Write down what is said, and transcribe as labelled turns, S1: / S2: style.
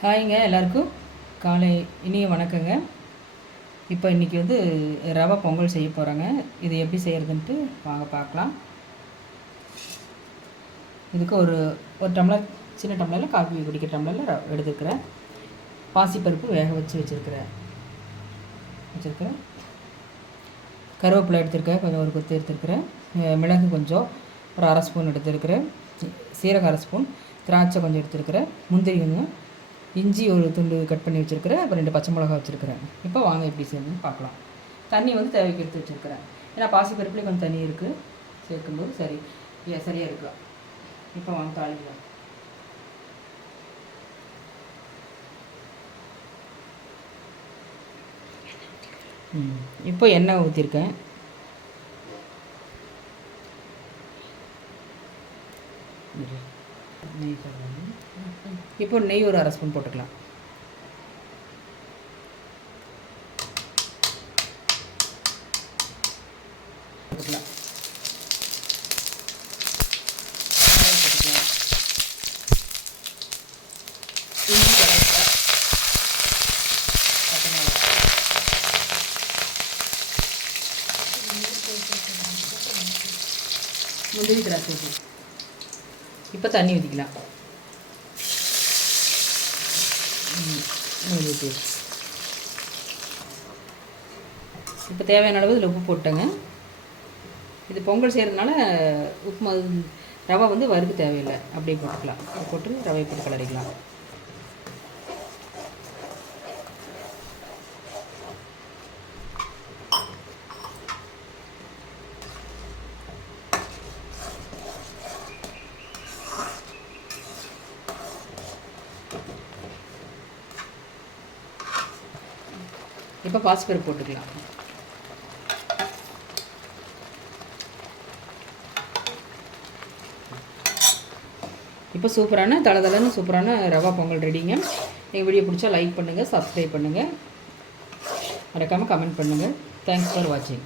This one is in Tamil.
S1: ஹாய்ங்க எல்லாருக்கும் காலை இனிய வணக்கங்க. இப்போ இன்றைக்கி வந்து ரவை பொங்கல் செய்ய போகிறேங்க இது எப்படி செய்கிறதுன்ட்டு வாங்க பார்க்கலாம். இதுக்கு ஒரு ஒரு டம்ளர் சின்ன டம்ளரில் காஃபி குடிக்கிற டம்ளரில் எடுத்துக்கிறேன். பாசிப்பருப்பு வேக வச்சு வச்சுருக்கிறேன். வச்சுருக்கிறேன். கருவேப்பிலை எடுத்துருக்கேன் கொஞ்சம் ஒரு கொத்து எடுத்துருக்கிறேன். மிளகு கொஞ்சம் ஒரு அரை ஸ்பூன் எடுத்துருக்கிறேன். சீரகம் அரை ஸ்பூன் திராட்சை கொஞ்சம் எடுத்துருக்கிறேன். முந்திரி கொஞ்சம் இஞ்சி ஒரு துண்டு கட் பண்ணி வச்சுருக்கிறேன் அப்புறம் ரெண்டு பச்சை மிளகா வச்சுருக்கிறேன். இப்போ வாங்க எப்படி செய்யணும்னு பார்க்கலாம். தண்ணி வந்து தேவைக்கு எடுத்து வச்சுருக்கிறேன். ஏன்னா பாசி கொஞ்சம் தண்ணி இருக்குது சேர்க்கும்போது சரி. சரியாக இருக்கா? இப்போ வாங்க தாளிக்கலாம். ம் இப்போ எண்ணெய் ஊற்றிருக்கேன் நெய் இப்போ நெய் ஒரு அரை ஸ்பூன் போட்டுக்கலாம் போட்டுக்கலாம். முந்திரி திராட்சை. இப்போ தண்ணி ஊற்றிக்கலாம் இப்போ தேவையான அளவு இதில் உப்பு போட்டேங்க. இது பொங்கல் செய்கிறதுனால உப்பு ம- ரவை வந்து வறுக்க தேவையில்லை. அப்படியே போட்டுக்கலாம். போட்டு ரவை போட்டு கலரிக்கலாம் இப்போ பாசிப்பருப்பு போட்டுக்கலாம். இப்போ சூப்பரான தளதளன்னு சூப்பரான ரவா பொங்கல் ரெடிங்க. எங்கள் வீடியோ பிடிச்சா லைக் பண்ணுங்கள் சப்ஸ்கிரைப் பண்ணுங்கள் மறக்காமல் கமெண்ட் பண்ணுங்கள் தேங்க்ஸ் ஃபார் வாட்சிங்